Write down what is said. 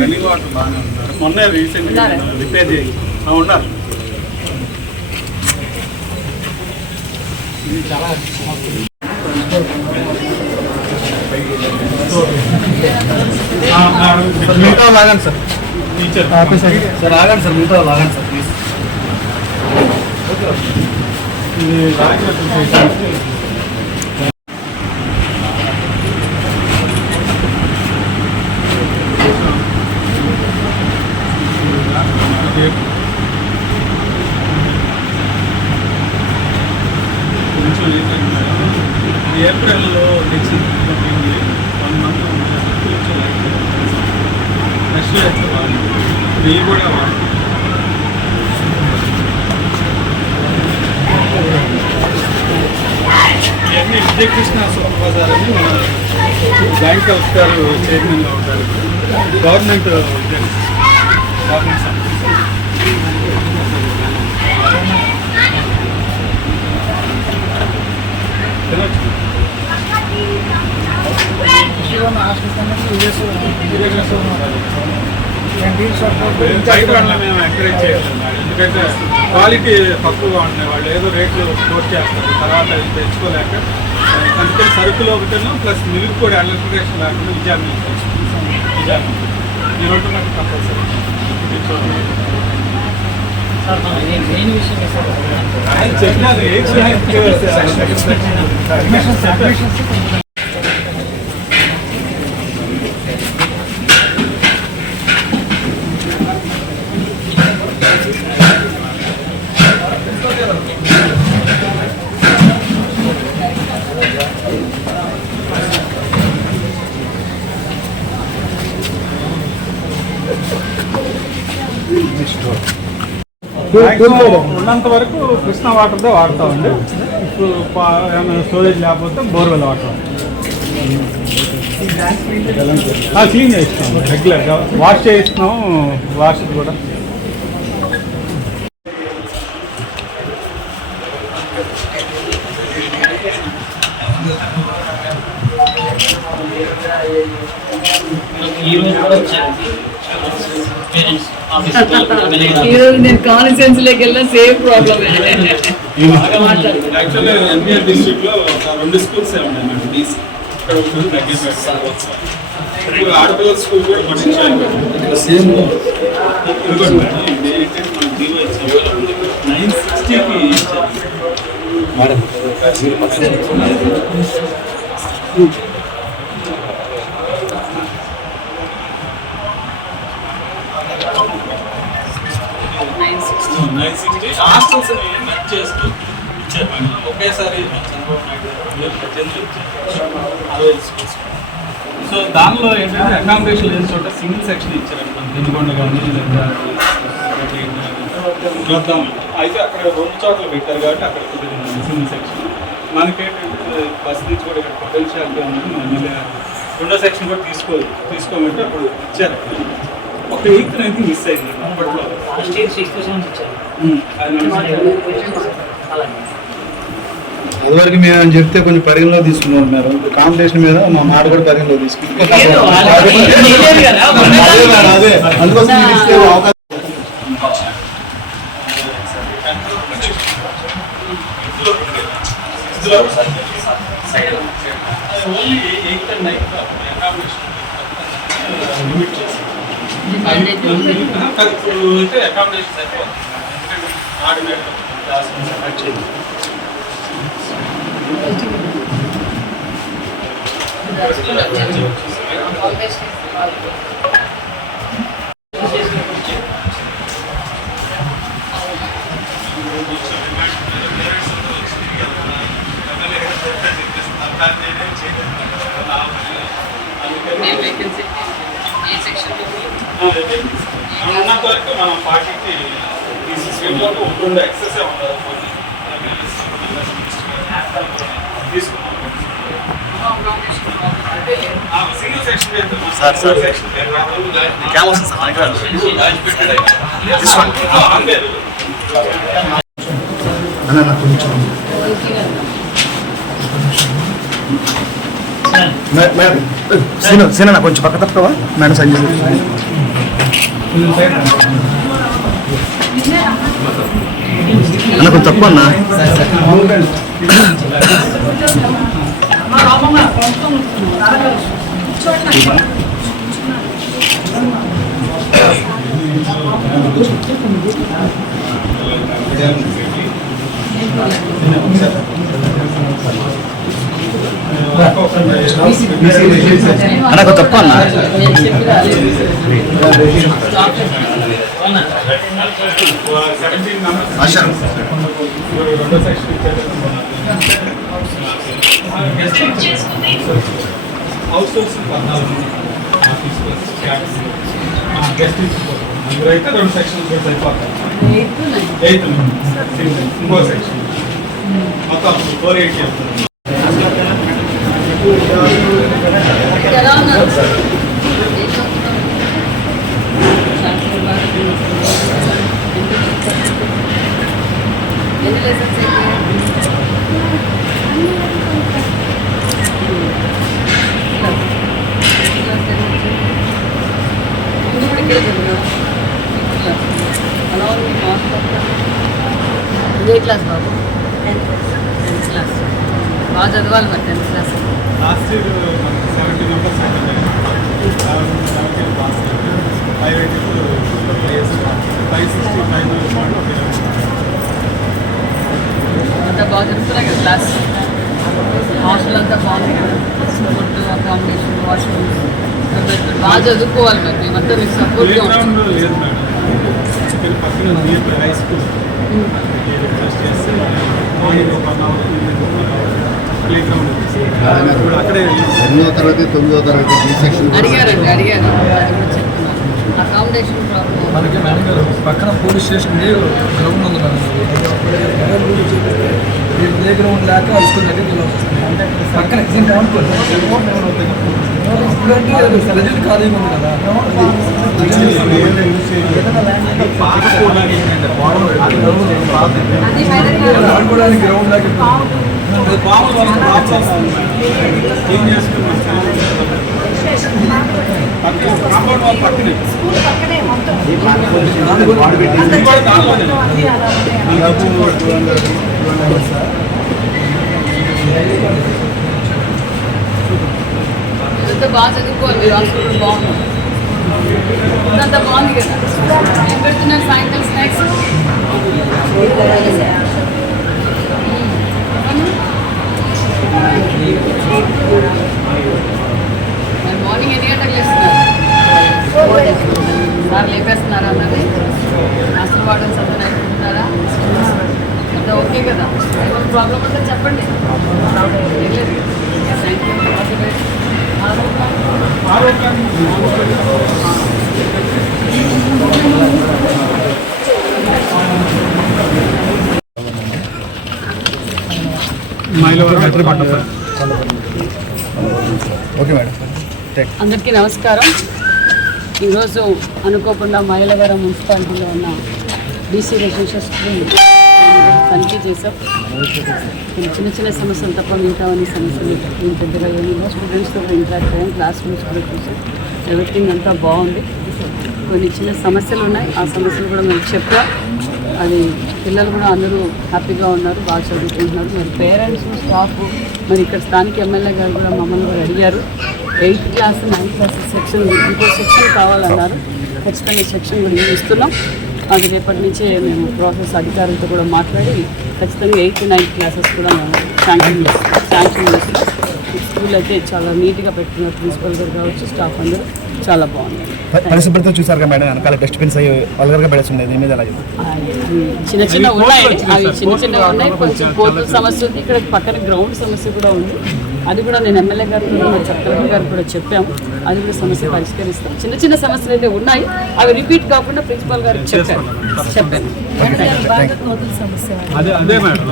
Running water బాగానే ఉన్నారు. మొన్న రీసెంట్గా రిపేర్ చేసి ఉన్నారు. ఇది చాలా మీతో లాగండి సార్. టీచర్ సార్ ఆగండి సార్, మీతో లాగండి సార్ ప్లీజ్. ఇది ఏప్రిల్లో నెక్స్ట్ 1 మంత్ నెక్స్ట్ నెయ్యి కూడా ఇవన్నీ విజయకృష్ణ సూపర్ బజార్ అని మన బ్యాంక్ కలెక్టర్ చైర్మన్గా ఉంటారు. గవర్నమెంట్ బయట మేము ఎంకరేజ్ చేయలేదు. ఎందుకంటే క్వాలిటీ తక్కువగా ఉంటున్నాయి. వాళ్ళు ఏదో రేట్లు కోట్ చేస్తారు, తర్వాత తెచ్చుకోలేక. అందుకని సరుకులు ఒకటేనో ప్లస్ మిల్క్ కూడా ఎలక్ట్రికేషన్ లేకుండా విజయాన్ని నేను ఉంటున్నట్టు కంపల్సరీ ఉన్నంత వరకు కృష్ణా వాటర్దే వాడతామండి. ఇప్పుడు ఏమైనా స్టోరేజ్ లేకపోతే బోర్వెల్ వాటర్ క్లీన్ చేస్తాం రెగ్యులర్గా. వాష్ చేయిస్తున్నాము, వాష్ కూడా. ఈరోజు నేను కాన్ఫరెన్స్ లోకి వెళ్ళిన same problem. Actually NTR district లో 2 స్కూల్స్ ఉన్నాయి మేడం. ఇక్కడ ఆడపిల్లల స్కూల్ కూడా పట్టించాలి. సేమ్ 960కి మేడం. హాస్టల్స్ మెచ్ చేస్తూ ఇచ్చారు మేడం. ఒకేసారి చంద్రబాబు నాయుడు సో దానిలో ఏంటంటే అకామిడేషన్ లేని చోట సింగిల్ సెక్షన్ ఇచ్చారు. దినుకొండ కానీ లేదా అయితే అక్కడ 2 చోట్ల పెట్టారు కాబట్టి అక్కడ సింగిల్ సెక్షన్. మనకేంటంటే బస్ నుంచి కూడా ఇక్కడ పొటెన్షియాలిటీ ఉన్నది. మళ్ళీ 2వ సెక్షన్ కూడా తీసుకోమంటే అప్పుడు ఇచ్చారు. ఒక వీక్ అయితే మిస్ అయింది అప్పట్లో. అదివరకు మేము చెప్తే కొంచెం పరిగణలో తీసుకున్నారు. కాంపిటీషన్ మీద మా మాట కూడా పరిగణలో తీసుకుంటాం. అకామిడేషన్ సరిపోతుంది. ఉన్నంత వరకు మనం పార్టీకి తీసుకు ఉంటుండే ఎక్సెస్ తీసుకున్నాం సింగిల్ సెక్షన్ మేడం సీనా కొంచెం పక్క తప్పవా మేడం సంజయ్ అన్న కొంచెం తక్కువ అన్నా అన్న కొంచెం తక్కువ అన్నా రెండో సెక్షన్ హౌస్ హోల్స్ 14 గెస్ట్ అందులో అయితే 2 సెక్షన్స్ కూడా సరిపోతాయి 8 ఇంకో సెక్షన్ మొత్తం 480 అవుతుంది. ఏ క్లాస్ బాబు? 10th class. బాగా చదవాలి మరి 10th class. Last year 70 members అంతా బాగా చెప్తున్నా కదా క్లాస్. హాస్టల్ అంతా బాగుంది కదా, ఫుడ్, అకామిడేషన్, వాష్రూమ్స్ బాగా చదువుకోవాలి మరి. మేమంతా మీకు సపోర్ట్గా ఉంటాం. లేదు మేడం, పక్కన నియర్ హై స్కూల్ చేస్తే మార్నింగ్ ఒక 1 అవర్ ప్లే గ్రౌండ్ అక్కడే 8వ తరగతి 9వ తరగతి బి సెక్షన్ అడిగారు అది కూడా చెప్తున్నాం. అకామిడేషన్ ప్రాబ్లం మనకి మేడం గారు పక్కన పోలీస్ స్టేషన్ గ్రౌండ్ ఉంది మేడం. ప్లే గ్రౌండ్ లేక హై స్కూల్ దగ్గర పక్కన ప్రజలు ఖాళీగా ఉంది కదా, ఆడుకోవడానికి గ్రౌండ్ లేక ఏం చేసుకున్నాం పక్కనే ఇదంతా బాగా చదువుకోవాలి. మీరు హాస్పిటల్ బాగుంది, ఇదంతా బాగుంది కదా. ఏం పెడుతున్నారు సాయంత్రం స్నాక్స్? మరి మార్నింగ్ ఎన్ని గంటలకు లేస్తున్నారు? సార్ లేపేస్తున్నారా అన్నది? హాస్టల్ వార్డెన్స్ అంతా నడుపుతున్నారా? అంతా ఓకే కదా? ఏమైనా ప్రాబ్లం ఉంటే చెప్పండి. Okay madam. అందరికీ నమస్కారం. ఈరోజు అనుకోకుండా మైలవరం మున్సిపాలిటీలో ఉన్న బీసీ రెసిడెన్షియల్ స్కూల్ తనిఖీ చేసాం. చిన్న చిన్న సమస్యలు తప్ప మిగతావన్నీ సమస్యలు ఏం పెద్దగా ఏమో స్టూడెంట్స్తో కూడా ఇంటరాక్ట్ అయ్యాం, క్లాస్ రూమ్స్ కూడా చూసాం. ఎవ్రీథింగ్ అంతా బాగుంది. కొన్ని చిన్న సమస్యలు ఉన్నాయి, ఆ సమస్యలు కూడా మేము చెప్పాం. అది పిల్లలు కూడా అందరూ హ్యాపీగా ఉన్నారు, బాగా చదువుకుంటున్నారు. మరి పేరెంట్స్, స్టాఫ్, మరి ఇక్కడ స్థానిక ఎమ్మెల్యే గారు కూడా మమ్మల్ని కూడా అడిగారు. 8th class 9th class section ఇంకో సెక్షన్ కావాలన్నారు. ఖచ్చితంగా ఈ సెక్షన్ కూడా ఇస్తున్నాం. అది రేపటి నుంచే మేము ప్రాసెస్ అధికారులతో కూడా మాట్లాడి ఖచ్చితంగా 8th 9th క్లాసెస్ కూడా మేము శాంక్షన్ చేస్తాం. స్కూల్ అయితే చాలా నీట్గా పెట్టుకున్నారు. ప్రిన్సిపల్ గారు కావచ్చు, స్టాఫ్ అందరూ చాలా బాగుంది. పరిశుభ్రత చూసారు కదా మేడం, వెనకాల డస్ట్బిన్స్ అయ్యి వల్గర్గా పడేస్తుండే, దీని మీద ఎలా చెప్తారు? అవి చిన్న చిన్న ఉన్నాయి, అవి చిన్న చిన్నగా ఉన్నాయి. కొంచెం కోతుల సమస్య ఉంది, ఇక్కడ పక్కన గ్రౌండ్ సమస్య కూడా ఉంది. అది కూడా నేను ఎమ్మెల్యే గారికి మా చక్రవర్తి గారికి కూడా చెప్పాము. అది కూడా సమస్య పరిష్కరిస్తాం. చిన్న చిన్న సమస్యలు అయితే ఉన్నాయి, అవి రిపీట్ కాకుండా ప్రిన్సిపల్ గారికి చెప్పాను. అదే మేడం